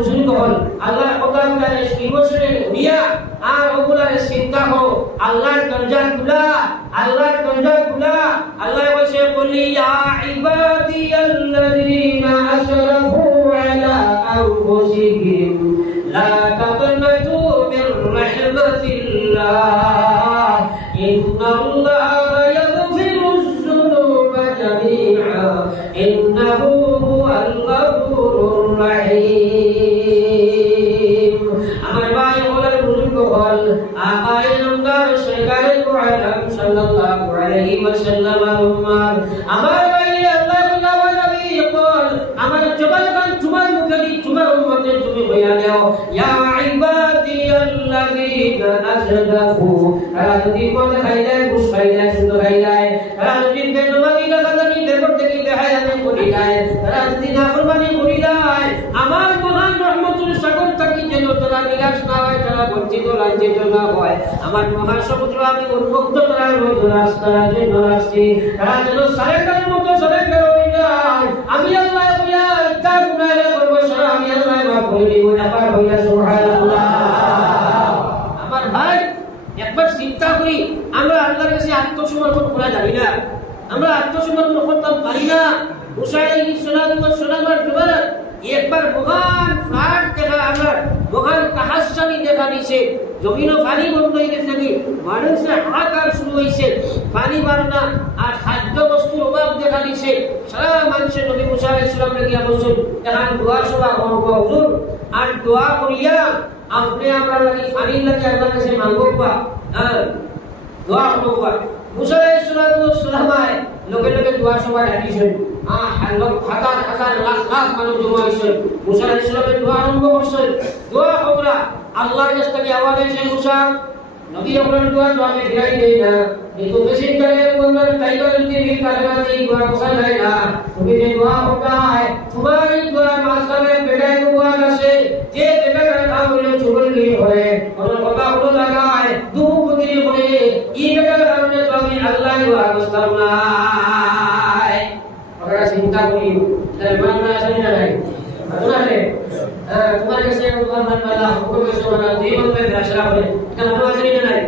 বুঝুন কখন আল্লাহর কথা গুলারে ইমোশনে উড়িয়া আর ওগুলারে চিন্তা করো আল্লাহর দরজা খুলা আল্লাহর দরজা খুলা আল্লাহ বলে বলি ইয়া ইবাদিয়াল্লাযীনা আসরাফু আলা আনফুসিহিম লা তাকনাতু মির রাহমাতিল্লাহ ইন্নাল্লাহা ইয়াগফিরুয যুনুবা জামিআ ইন্নাহু হুয়াল গফুরুর রাহিম। আমার ভাই বলার বুজুর্গ হল আকায়ে নামদার সরকারে দু আলম সাল্লাল্লাহু আলাইহি ওয়াসাল্লাম আমার ভাই আল্লাহ ওয়া নবী বল আমার জবান খান তোমার মুখে দি তোমার উম্মতের তুমি বইয়া দাও ইয়া ইবাদিয়াল্লাযীনা আসরাফু রাদি কোন খাইলায় বুশ খাইলায় সুদ খাইলায় রাদি বেনমানি লাগানি বেপর থেকে বেহায়াতে করিলায় রাদি নাফরমানি করিলায় আমার মহান রহমতুল সাগর থাকি যেন তোরা নিরাশ না হয় তোরা বঞ্চিত লাঞ্ছিত না হয় আমার মহাসমুদ্র আমি উন্মুক্ত করার মতো রাস্তার জন্য আসছি তারা যেন সারেন্ডারের মতো সারেন্ডার হয়ে যায় আমি আল্লাহ বলিয়া ইচ্ছা গুনাহে করবো সারা আমি আল্লাহ মাফ করে দিব আবার হইয়া সুবহানাল্লাহ। আমার ভাই একবার চিন্তা করি আমরা আল্লাহর কাছে আত্মসমর্পণ করা জানি না আমরা আত্মসমর্পণ করতে পারি না মুসা আলাইহিস সালাম একবার মহান ফ্লাড দেখা আমরা মহান তাহাসসানি দেখা দিছে জমিনও পানি বন্ধ হয়ে গেছে কি মানুষের হাহাকার শুরু হয়েছে পানি বাড়না আর খাদ্য বস্তুর অভাব দেখা দিছে সারা মানুষের নবী মুসা আলাইহিস সালাম গিয়া বলছেন এখন দোয়া সভা করব হুজুর আর দোয়া করিয়া আপনি আমরা লাগি পানির লাগি আল্লাহর কাছে মাঙ্গো পা দোয়া করব মুসা আলাইহিস সালাম লোকে লোকে দোয়া সভা ডাকিছেন হাজার হাজার লাখ লাখ মানুষ জমা হয়েছে মুসা আলাইহিস সালামের দোয়া আরম্ভ করছেন দোয়া করা আল্লাহর কাছ থেকে আওয়াজ এসে মুসা নবী আপনার দোয়া তো আমি ফিরাই দেই না কিন্তু বেশিন করে বলবার টাইগার কি কালেমা দিয়ে দোয়া করা যায় না তুমি যে দোয়া করতায় তোমার এই দোয়া মাসকালে বেটায় দোয়া আছে যে বেটার কাম হলো চুগল কি হয় কোন কথা হলো লাগায় দুপুরি করে এই বেটার কারণে তো আমি আল্লাহ দোয়া করতাম না ওরা চিন্তা করি তাই মাননা আছে না নাই আছে তোমার কাছে তোমার মাননা হুকুম কাছে মানা জীবন মে ফেসলা করে এটা মাননা আছে না নাই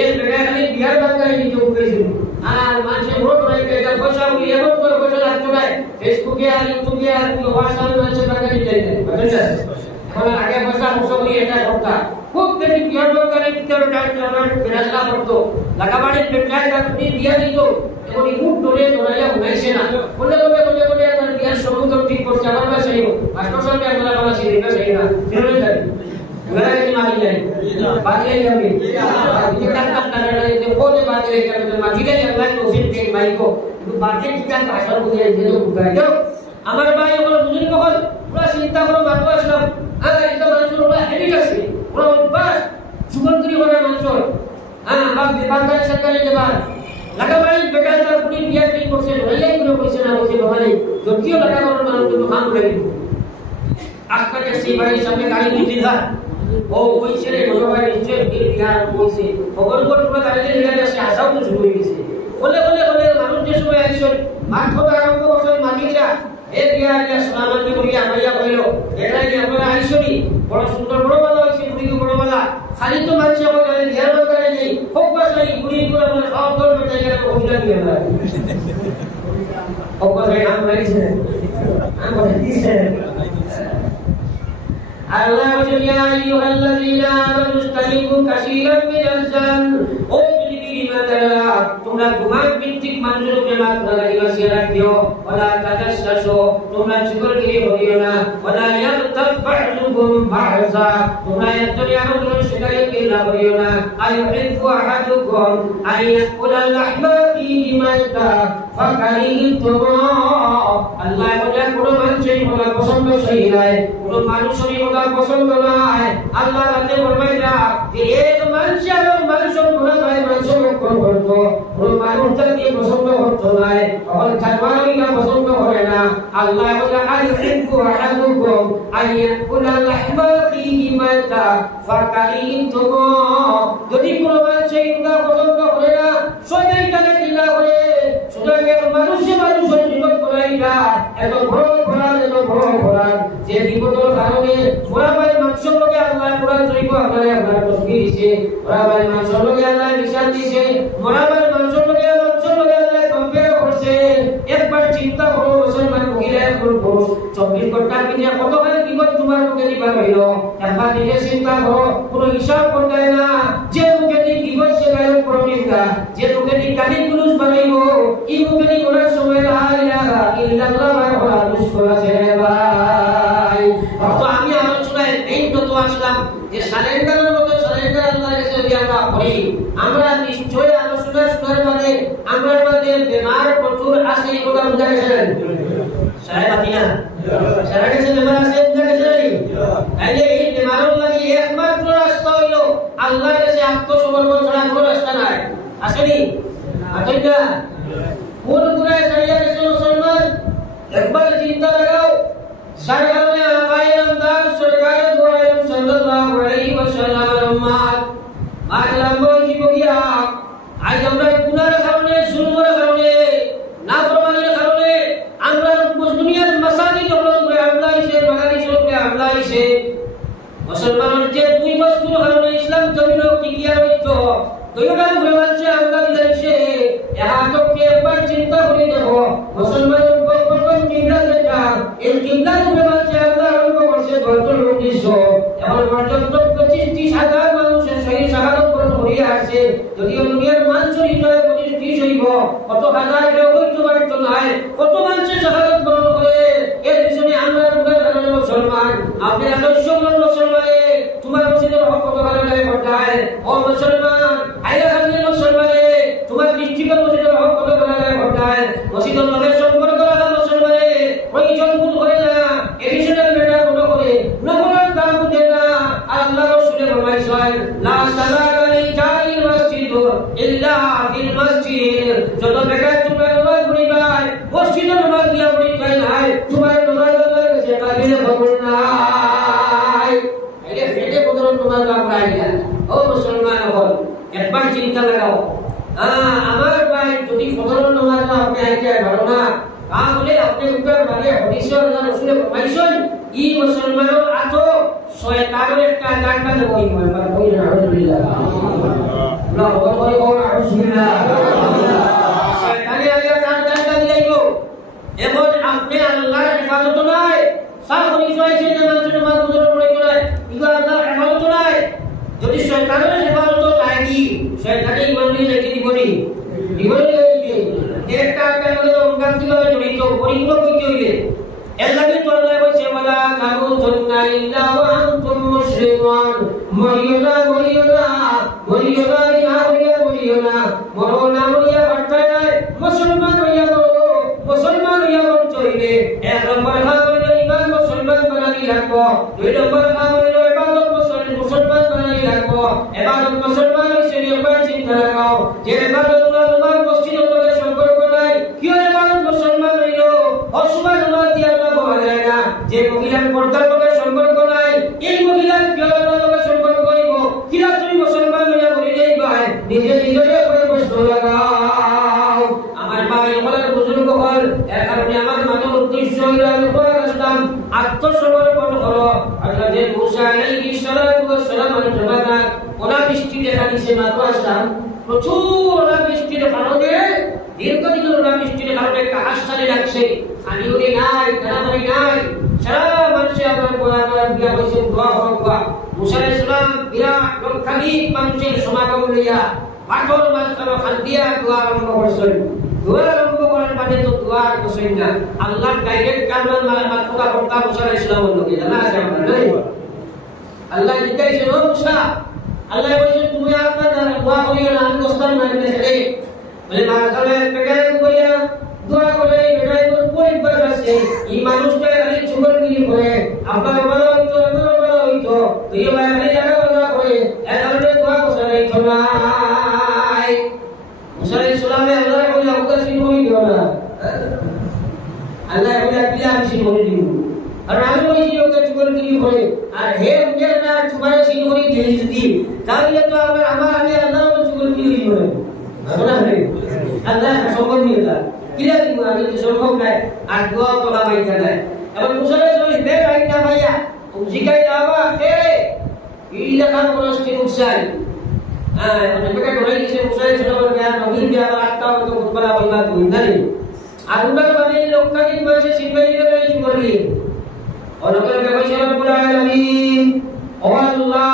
এর বেটা খালি বিয়ার বাঙ্গাই নিতে উঠেছিল আর মানুষ ভোট রাইতে এটা পয়সা উনি এমন করে পয়সা লাগতো না ফেসবুকে আর ইউটিউবে আর হোয়াটসঅ্যাপে মানুষ বাঙ্গাই দিতে বুঝছেন এখন আগে পয়সা মুসলি এটা করতা খুব বেশি বিয়ার বাঙ্গাই দিতে টাইম ফেসলা করতো লাগাবাড়ির বেটায় তা তুমি দিয়া দিত এখন ইউট ডরে ডরাইয়া উনাইছে না বলে বলে বলে বলে তার বিয়ার সমুদ্র ঠিক করছে আমার কাছে মাস্টার সাহেব আমরা বলা ছিল এটা সেই না ফেরত যাই ঘরে কি মারি যাই বাজিয়ে যাবে এটা কাট না যে কোনে বাজিয়ে যাবে তো মাজিলে আল্লাহ তৌফিক দেন ভাইকো কিন্তু বাজে কিটা ভাষা বুঝিয়ে দিল বুঝাইও আমার ভাই আমরা বুঝুন কখন পুরো চিন্তা করো মানব আসলাম আর এটা মানুষের ওরা হেডিট আছে ওরা বাস যুবকরি ওরা মানুষের বাপ বাংলাদেশ সরকারের জবান লাগাবাড়ির বেটায় তার পুরি বিয়ার ঠিক করছে ভাইয়াই করে কইছে না বসে বাবারে যদিও লাগাবাড়ির মানুষ তো খান করে দিব আজকে সেই বাড়ির সামনে গাড়ি নিয়ে যা ও কইছে রে বাবাই নিশ্চয় বিয়ার কইছে খবর পর পুরো গাড়ি নিয়ে গেছে আসাও তো শুরু হয়ে গেছে বলে বলে বলে মানুষ যে সময় আইছে মাঠ খোদা আরম্ভ করছে মালিকরা এ বিয়ার ইয়া সোনামন্দি করিয়া মাইয়া কইল এটা কি আপনারা আইছনি বড় সুন্দর বড় বালা হইছে বুড়ি বড় বালা খালি তো মানুষ আমাদের বিয়ার করে নেই খুব বাসাই বুড়ি করে আমরা সব দল বেঁচে গেলে কবিতা দিয়ে আমরা অবশ্যই নাম রাখিছে আমরা দিছে আল্লাহ বলেন ইয়া আইয়ুহাল্লাযীনা আমানু ইসতানিবু কাসীরাম মিনাজ জান ও পৃথিবীর ইমানদাররা তোমরা গুনাহ ভিত্তিক মানুষের উপরে মাত না লাগিবা সিরা দিও ওয়ালা তাজাসসু তোমরা চুগলগিরি করিও না ওয়ালা ইয়াগতাব বা'দুকুম বা'যা তোমরা একজনের আরেকজনের শিকারে কিনা করিও না আইয়ুহিব্বু আহাদুকুম আইয়াকুলা লাহমা ফীহি মাইতা ফাকারিতুম আল্লাহ বলেন কোন মানুষের বলা পছন্দ সেই নয় কোন মানুষেরই বলা পছন্দ নয় আল্লাহ রাতে ফরমায় না যে এক মানুষের বলা ভাই মানুষের কোন করতো কোন মানুষকে পছন্দ করতো না আর জানোয়ারকে পছন্দ করে না আল্লাহ বলে আইয়ুহিব্বু আহাদুকুম আইয়াকুলা লাহমা ফীহি মাইতা ফাকারিতুম যদি কোন মানুষের বলা পছন্দ করে না সবাই তাকে ঘৃণা করে সুতরাং মানুষের বিপদ করাইটা এত বড় অপরাধ যে বিপদের কারণে ওরা ভাই মানুষের লোকে আল্লাহ কোরআন শরীফ আল্লাহ তসবিহ দিয়েছে, ওরা ভাই মানুষের লোকে আল্লাহ নিশান দিয়েছে, ওরা ভাই মানুষের লোকে আল্লাহ কম্পেয়ার করছে। একবার চিন্তা করো মুসলমান মহিলা পুরুষ 24 ঘন্টার ভিতরে কতখানি বিপদ তোমার মুখে দিবা হইল, একবার নিজে চিন্তা করো। কোনো হিসাব করতে না, যে মুখে দি বিপদ সে গায়ক প্রতিজ্ঞা, যে মুখে দি কালি পুরুষ বানাইব, এই মুখে দি করার সময় লা ইলাহা ইল্লাল্লাহ বলা মুশকিল আছে ভাই। তো আমি আলোচনায় মেইন তো আসলাম যে সারেন্ডারের মতো সারেন্ডার আল্লাহর কাছে যদি আমরা করি, আমরা নিশ্চয়ই আলোচনা শোনার মানে আমার মধ্যে বেমার প্রচুর আছে, এই কথা বুঝা গেছে সাহেব আদিনা সারা গেছে বেমার আছে, বুঝা গেছে তাইলে এই বেমারের লাগি একমাত্র রাস্তা হইল আল্লাহর কাছে আত্মসমর্পণ ছাড়া কোনো রাস্তা নাই। আসেনি আচ্ছা কোন গুনায় ছাড়িয়া গেছে মুসলমান, একবার চিন্তা লাগাও। সরকারে আকায়ে নামদার সরকারে দো আলম সাল্লাল্লাহু আলাইহি ওয়াসাল্লাম মারলাম বলি বলিয়া আজ আমরা গুনাহের কারণে, জুলমের কারণে, নাফরমানির কারণে আমরা দুনিয়ার মাসাজিদ দখল করে হামলা হইছে, বাঙালি শরীফে হামলা হইছে। মুসলমানের যে দুই বস্তুর কারণে ইসলাম জমিন টিকিয়া রইত, দুইটা ঘুরে মানছে হামলা দিয়েছে। এহাতকে একবার চিন্তা করে দেখো, মুসলমান প্রথম চিন্তা যেটা এই চিন্তা ঘুরে মানছে হামলা আরম্ভ করছে 1900 এখন পর্যন্ত 25,000 মানুষের শহীদ শাহাদাত বরণ হয়ে আসছে। যদিও দুনিয়ার মানুষ হিসাবে 25 হইব, কত হাজার কেউ হইতে পারত নাই, কত মানুষের শাহাদাত বরণ করে। এর পিছনে আমরা মুসলমান, আপনি আদর্শ মুসলমানে তোমার মসজিদের হক কত ভালো লাগে ঘটায়। ও মুসলমান হাইলাকান্দির মুসলমানে তোমার ডিস্ট্রিক্টের মসজিদের হক কত ভালো লাগে ঘটায়। মসজিদের লোকের সম্পর্ক রাখা মুসলমানে প্রয়োজন বোধ করে না, এডিশনাল ম্যাটার মনে করে নকলের দাম বুঝে না। আর আল্লাহ রাসূলের ফরমাইছেন লা সালাতা লিজাইল মসজিদ ইল্লা ফিল মসজিদ, যত বেকার তোমরা নামাজ পড়িবাই মসজিদে নামাজ দিয়া পড়িবাই নাই, তোমার নামাজ আল্লাহর কাছে কাবিলে কবুল নাই। আইলে ফেটে বদল নামাজ আমরা আইলা। ও মুসলমান হল একবার চিন্তা লাগাও, আমার ভাই যদি ফজরের নামাজ আপনি আইতে পারো না, তাহলে আপনি উপর মানে হাদিসে আল্লাহ রাসূলের ফরমাইছেন ই মুসলমানের আতো শয়তানের একটা গানটা বই মানে বই আলহামদুলিল্লাহ আল্লাহু আকবার আলহামদুলিল্লাহ শয়তানে আলিয়া গানটা দিলাইবো। এখন আপনি আল্লাহর ইবাদত নাই, সারা পরিচয়ছে যে মানুষের মাধ্যমে পড়ে করে ইগো আল্লাহর ইবাদত নাই। যদি শয়তানের ইবাদত লাগি শয়তানে ইমান নিয়ে রেখে দিবনি, দিবনি একটা কারণে অঙ্গাঙ্গিভাবে জড়িত পরিপূর্ণ করতে হইলে এর লাগে তো আল্লাহ বলেছে ওয়ালা তামুতুন্না ইল্লা ওয়া আনতুম মুসলিমুন, মরিয়না ইহা হইয়া মরিয়না, মরনা মরিয়া বার্তায় নাই, মুসলমান হইয়া মরো, মুসলমান হইয়া মরতে হইলে এক নম্বর কাজ হইল ইমান মুসলমান বানানি রাখবো, দুই নম্বর কাজ হইল ইবাদত মুসলমান বানানি রাখবো। ইবাদত মুসলমান হইছে একবার চিন্তা রাখো যে ইবাদত তোমার মসজিদের সম্পর্ক নাই, কি ইবাদত মুসলমান হইল অসুবাদ নামাজ দিয়ে আল্লাহ পাওয়া যায় না। যে মহিলার পর্দার লগে সম্পর্ক নাই, এই মহিলার কি আল্লাহর লগে সম্পর্ক হইব? কিরা তুমি মুসলমান হইয়া বলিলেই ভাই নিজে নিজের উপরে প্রশ্ন লাগাও। আমার ভাই বলার বুজুর্গ হল, এর কারণে আমার মানব উদ্দেশ্য হইল আমি কোরআন আসলাম আত্মসমর্পণ করো। আল্লাহ যে মুসা আলাইহিস সালাতু ওয়াস সালাম এর জবানাত ওরা বৃষ্টি দেখা দিছে মাত্র আসলাম, প্রচুর ওরা বৃষ্টির কারণে দীর্ঘদিন ওরা বৃষ্টির কারণে একটা হাসতালি লাগছে, পানিগুলি নাই, কানামানি নাই, সারা মানুষে আমার কোরআন দিয়া বসে দোয়া করবা। মুসা আলাইহিস সালাম বিরাট লক্ষাধিক মানুষের সমাগম লইয়া পাথর মাঝখানে খান দিয়া দোয়া আরম্ভ করছেন। দোয়া আরম্ভ করার মানে তো দোয়া করছেন না, আল্লাহ ডাইরেক্ট কালমান মাত্রা করতা মুসা আলাইহিস সালামের লোকে জানা আছে আমরা নাই। আল্লাহ জিজ্ঞাসা ও মুসা, আল্লাহ বলেছেন তুমি আপনার দোয়া করিও না, আমি গোস্তান মারতে ছেড়ে বলে মাঝখানে পেটাই কইয়া দোয়া করে বেটাই পরিবার আছে এই মানুষটা খালি চুগলগিরি করে আপনার ভালো হইতো আমার ভালো হইতো তুই ভাই খালি জায়গা দোয়া করে একারণে দোয়া করছে নাই তোমায়। মুসা আলাইহিস সালামে আল্লাহ কইলা ওকে সিন হই দিও না, আল্লাহ কইলা কিলা আমি সিন হই দিব, আর আমি বলছি ওকে চুগলগিরি করে আর হে উনি না তোমার সিন হই দিয়ে যদি তাহলে তো আমার আমি আল্লাহ চুগলগিরি করে না আল্লাহ সম্ভব নিয়ে যা কিরা দিব আমি তো সম্ভব নাই আর দোয়া তোলা মাইকা নাই এবার মুসলে চলে বে রাইটা ভাইয়া জিকাই দাবা এ এই দেখার মনস্তি উৎসাহ মানে বেটা ধরে গেছে মুসলে ছোট করে আর নবীন দিয়া রাখতা তো কুতবা বইবা তুই জানি আর উনার মানে লোকটাকে বলছে সিপাহী দিলে কিছু করলি অনকের কইছে রব্বুল আলামিন ও আল্লাহ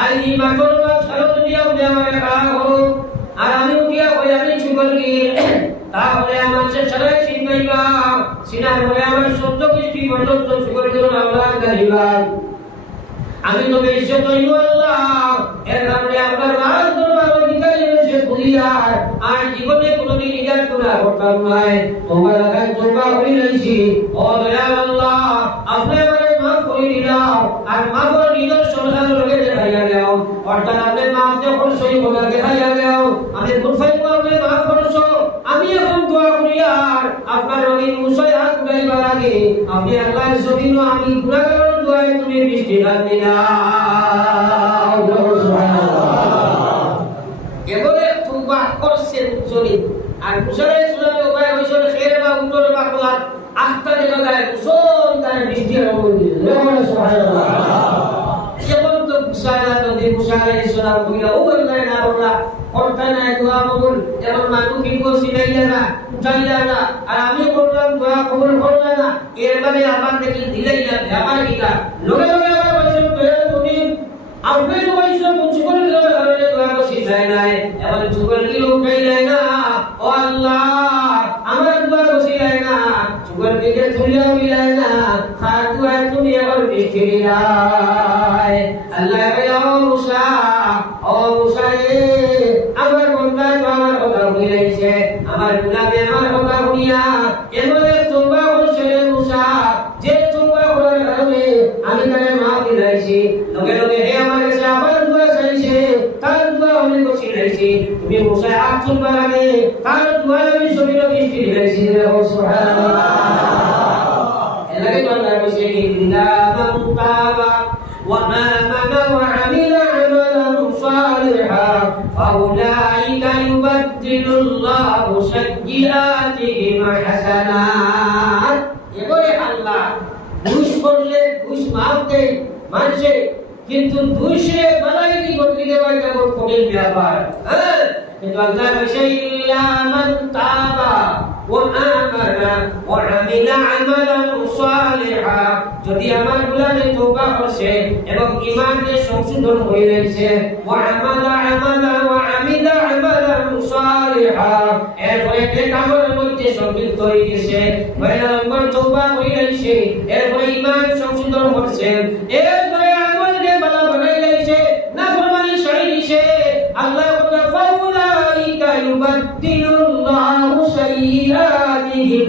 আই মাতর বা ছাড়ো দিয়া উনি আমারে খাওয়া করো আর আমি উঠিয়া কই আমি কিছু করলি তাহলে আমার সে সবাই সিপাহীবা সিনার মনে আমার সহ্য কৃষ্টি পর্যন্ত শুকর করুন আল্লাহ গালিবা আমি তো বেশত হইব আল্লাহ এর কারণে আপনার মার দরবার অধিকারী হয়েছে দুনিয়ার আর জীবনে কোনোদিন ইজাত করা করতাম নাই তোমার লাগাই তোবা করি রইছি ও দয়াল আল্লাহ আপনি আমারে মাফ করে দিলাম আর মাফের নিদর্শন লগে দেখাইয়া দাও অর্থাৎ আপনি মাফ যখন সই কথা দেখাইয়া দাও আমি গুরফাই আপনি মাফ করছো আমি এখন দোয়া করি আর আপনার ওই মুসাই হাত উঠাইবার আগে আপনি আল্লাহর জমিন আমি গুনাহগারের দোয়ায় তুমি বৃষ্টি দান দিলা এবারে তুবা করছে উজ্জ্বলী আর মুসাই সুরাতে উপায় হইছিল খের বা উত্তর বা কোলা আখতা জায়গায় কুসুম তার বৃষ্টি আরম্ভ হইল সুবহানাল্লাহ যেমন তো মুসাইলা নদী মুসাইলা ইসলাম কইলা ও আল্লাহ না বলা করতে না দোয়া কবুল যেমন মানু কি করছি লাইলা না উঠাইলা না আর আমি করলাম দোয়া কবুল করলা না এর মানে আমার দেখি দিলাইলা ভেবা গিলা লগে লগে আমার বলছে দোয়া তুমি আপনি তো কইছো মুঝে করে দিলে কারণে দোয়া করছি যায় নাই এমন চুগল কি উঠাইলা না ও আল্লাহ আমার দোয়া করছি যায় না চুগল দিকে তুলিয়া মিলাই না খার দোয়া তুমি আবার বৃষ্টি দিলাই আল্লাহ ও মুসা আমার বন্ধা আমার কথা বুঝাইছে আমার গুলামে আমার কথা শুনিয়া এমনে তোবা করছে মুসা যে তোবা করার কারণে আমি তারে মাফ দিলাইছি লগে লগে হে আমার কাছে আবার দোয়া চাইছে তার দোয়া আমি করছি দিলাইছি তুমি মুসা হাত তুলবার আগে তার দোয়া আমি শরীরে বৃষ্টি দিলাইছি সুবহানাল্লাহ এলাকে বন্ধা কইছে ইন্না মান তাবা وآمن وعمل عملا صالحا فأولئك يبدل الله سيئاتهم حسنات এবারে আল্লাহ ঘুষ করলে ঘুষ মাফ দেয় মানুষে কিন্তু ঘুষে বালাই কি করতে দেওয়া এটা বড় কঠিন ব্যাপার হ্যাঁ কিন্তু আল্লাহ বলেছে ইল্লা মান তাবা ওয়া আমানা ওয়া আমিলা আমালান সালিহা যদি আমার গুলামে তওবা করছে এবং ঈমানে সংশোধন হয়ে গেছে ওয়া আমালা আমালান ওয়া আমিলা আমালান সালিহা এরপরে নেকামলের মধ্যে সম্পৃক্ত হয়ে গেছে পয়লা নম্বর তওবা হয়ে গেছে এরপরে ঈমান সংশোধন করছে এরপরে আমলকে ভালো বানাই গেছে নাফরমানি ছাড়ি দিয়েছে আল্লাহ বলে ফাউলাইকা ইউবাদদিলুল্লাহু সাইয়্যাতিহিম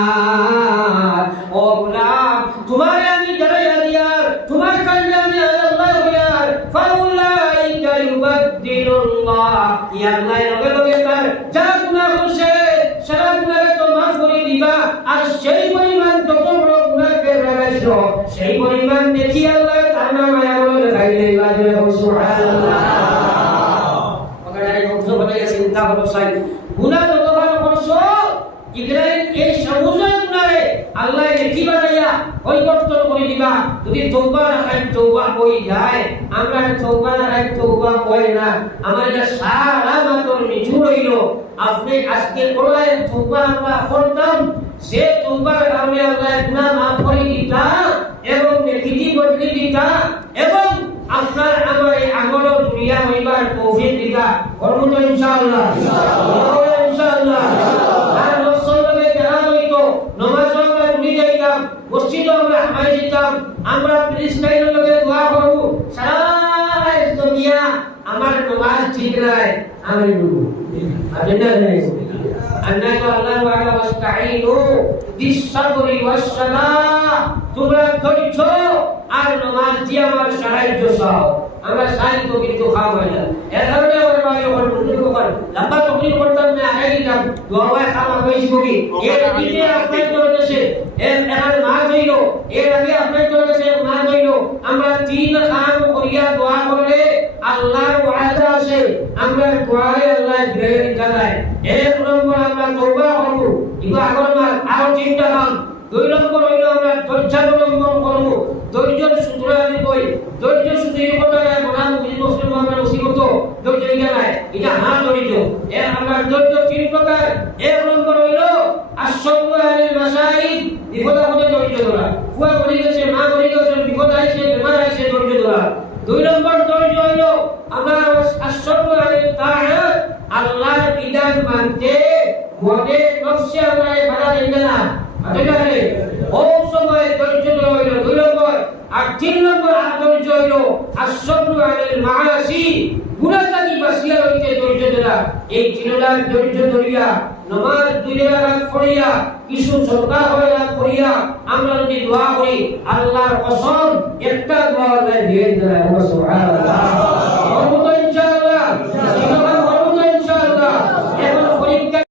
হাসানাত ও গোলাম তোমারে আমি ডরাইয়া দিয়ার তোমার কাছে আমি আল্লাহ হইয়ার ফাউলাইকা ইউবাদদিলুল্লাহ ইয়া আল্লাহ লগে লগে তার যা গুনাহ করছে সারা গুনাহকে তো মাফ করে দিবা আর সেই পরিমাণ যত বড় গুনাহকে লাগাইছো সেই পরিমাণ দেখি আল্লাহ তার নাম আমল দেখাই দেবা সুবহানাল্লাহ চিন্তা হলো সাই গুনাহ যত ভালো করছো ইব্রাহিম এই সমুদ্র গুনাহে আল্লাহ কি বানাইয়া পরিবর্তন করে দিবা যদি তওবা রাখাই তওবা হই যায় আমরা তওবা রাখাই তওবা হয় না আমাদের সারা মাতর নিচুর হইল আপনি আজকে বললেন তওবা আমরা করতাম সে তওবার কারণে আল্লাহ গুনাহ মাফ করে দিতা এবং নেকি বদলে দিতা এবং আপনার আমার এই আমল দুনিয়া হইবার তৌফিক দিতা করব তো ইনশাআল্লাহ ইনশাআল্লাহ আর রসুলকে জানা হইতো নামাজ আমরা ভুলে যাইতাম মসজিদ আমরা হামাই যেতাম আমরা ফিলিস্তিনের লোকে দোয়া করব সারা দুনিয়া আমার নামাজ ঠিক নাই আমি বলবো আপনি না জানেন আল্লাহ আল্লাহ ওয়া ওয়াস্তাঈনু বিস-সাবরি ওয়াস-সালাহ তোমরা ধৈর্য আর নামাজ দিয়ে আমার সাহায্য চাও আমরা সাহায্য কিন্তু খাওয়া হয় না এর কারণে আমার ভাই ওখানে বুঝতে পারেন লম্বা তকলিফ করতাম না আগে দিতাম দোয়া খাওয়া হয়েছে কবি এর দিকে আপনার করেছে এর এর মাছ হইল এর আগে আপনার করেছে মাছ হইল আমরা তিন খাম করিয়া দোয়া করলে আল্লাহর ওয়াদা আছে আমরা আমরা দোয়ারে আল্লাহ ফিরে জানায় এক নম্বর আমরা তওবা করব কিন্তু আগর মাস আরো চিন্তা নাম দুই নম্বর হইলো আমরা ধৈর্য অবলম্বন করব ধৈর্যের সূত্র আমি কই ধৈর্য সূত্র এই কথা বলার মুসলিম আমরা মুসিবত ধৈর্য জানায় এটা ধৈর্য এর আমরা ধৈর্য তিন প্রকার এক নম্বর হইলো আশরু আলাল মাসাইদ বিপদ আপদে ধৈর্য ধরা কুয়া বলি গেছে মা বলি গেছে বিপদ আইছে বেমার আইছে ধৈর্য ধরা দুই নম্বর ধৈর্য হইলো আমরা আশরু আলাল তাআত আল্লাহর বিধান মানতে মনে নফসে আমরা বাধা দেব না আদেগারে ও সময় ধৈর্য ধরা হইলো দুই নম্বর আর তিন নম্বর ধৈর্য হইলো আশরু আলাল মাআসি গুনাহ থেকে বাঁচিয়া হইতে ধৈর্য ধরা এই তিনটার ধৈর্য ধরিয়া নামাজ দুই রাকাত পড়িয়া কিছু সদকা হয় রাত পড়িয়া আমরা যদি দোয়া করি আল্লাহর কসম একটা দোয়া আল্লাহ দিয়ে দেয় সুবহানাল্লাহ ইনশাআল্লাহ